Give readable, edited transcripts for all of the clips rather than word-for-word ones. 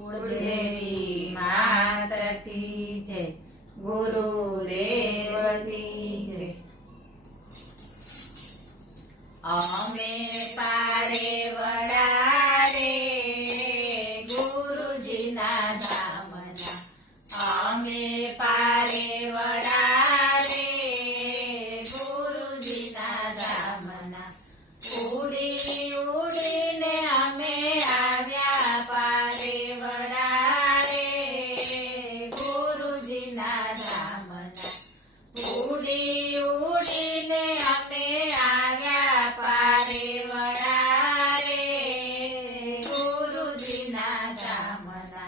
कुलदेवी मात की जय, गुरुदेव की जय। अमे पारे वड़ा रे गुरुजीना धामना, अमे पारे वड़ा रे गुरुजीना धामना। उड़ी उड़ीने अमे आव्या पारे वड़ा रे गुरुजीना धामना। उड़ी उड़ीने अमे आव्या पारे वड़ा रे गुरुजीना धामना।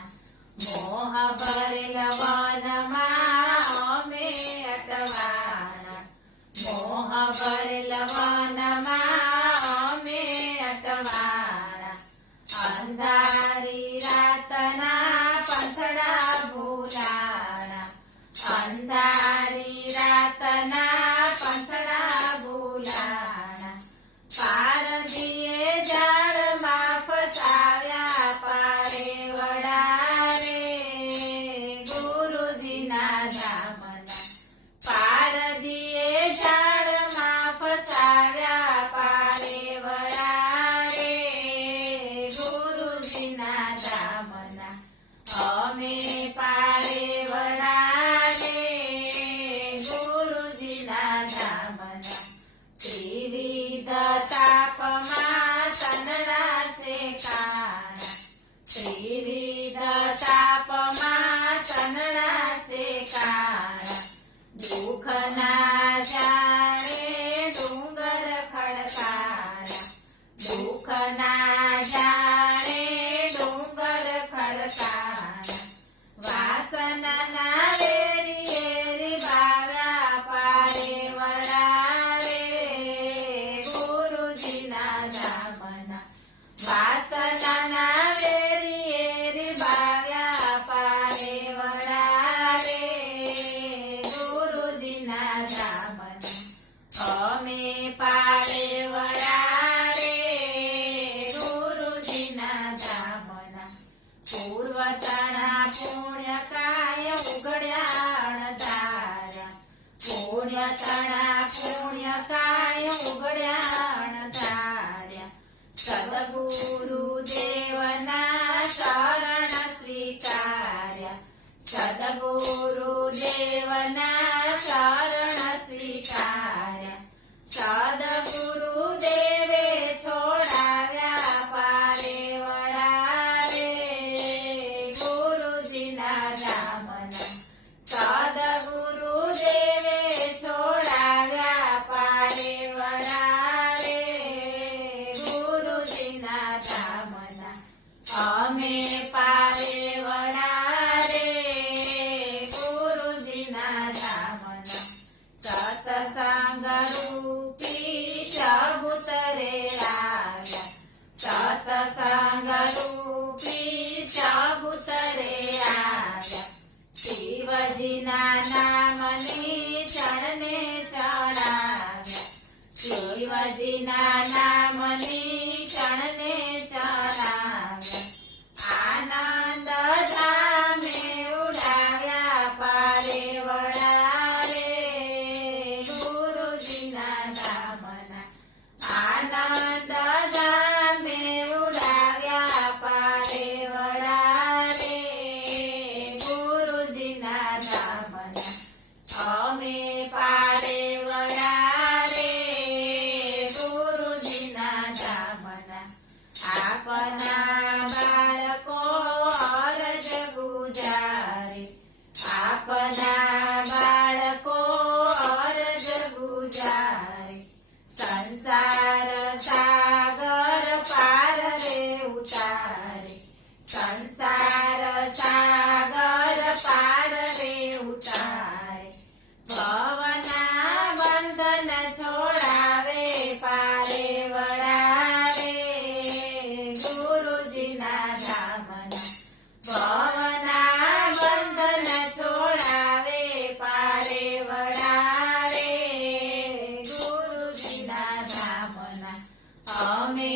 मोह भरेल वनमा अमे अटवाना, मोह भरेल वनमा अमे अटवाना। अंधारी रातना पंथड़ा भूलाना, अंधारी रातना पंथड़ा भूलाना। पारदीए जाळमा फसाव्या पारे वड़ा रे गुरुजीना धामना। पारदीए जाळमा फसाव्या पारे वड़ा रे गुरुजीना धामना। अमे पारे वड़ा रे गुरुजीना धामना। त्रिविध तापमा तनड़ा शेकाना, त्रिविध तापमा तनड़ा शेकाना। दुख ना जाने डूंगर खड़काना, दुख ना जाने डूंगर खड़काना। वासना ना वेरी एरी बाव्या पारे वड़ा रे गुरुजीना धामना। वासना ना वेरी एरी बाव्या पारे वड़ा रे गुरुजीना धामना। अमे पारे वड़ा रे गुरुजीना धामना। पूर्वतना पुण्यकाय उघड्या अणधार्या, पुण्यतना पुण्यकाय उघड्या अणधार्या। सद्गुरुदेवना शरण स्वीकार्या, सद्गुरुदेवना शरण स्वीकार्या। सद्गुरुदेवे छोडाव्या पारे वड़ा रे गुरुजीना धामना। सद्गुरुदेवे छोडाव्या पारे वड़ा रे गुरुजीना धामना। अमे पारे वड़ा रे गुरुजीना धामना। सत्संग रूपी चबूतरे आव्या, सत्संग रूपी चबूतरे आव्या। शिवजीना नामनी चरणे चढ़ाव्या, शिवजीना नामनी चरणे चढ़ाव्या। आनंद धामे उडाव्या पारे वड़ा रे गुरुजीना धामना। आनंद धामे उडाव्या पारे वड़ा रे गुरुजीना धामना। अमे पारे वड़ा रे गुरुजीना धामना। आपना बाळको अरज गुजारे, आपना बाळको अरज गुजारे। संसार सागर पार रे उतारे, संसार सागर पार रे उतारे। पवना बंधन छोड़ावे पारे वड़ा रे गुरुजीना धामना। पवना बंधन छोड़ावे पारे वड़ा रे गुरुजीना धामना। अमे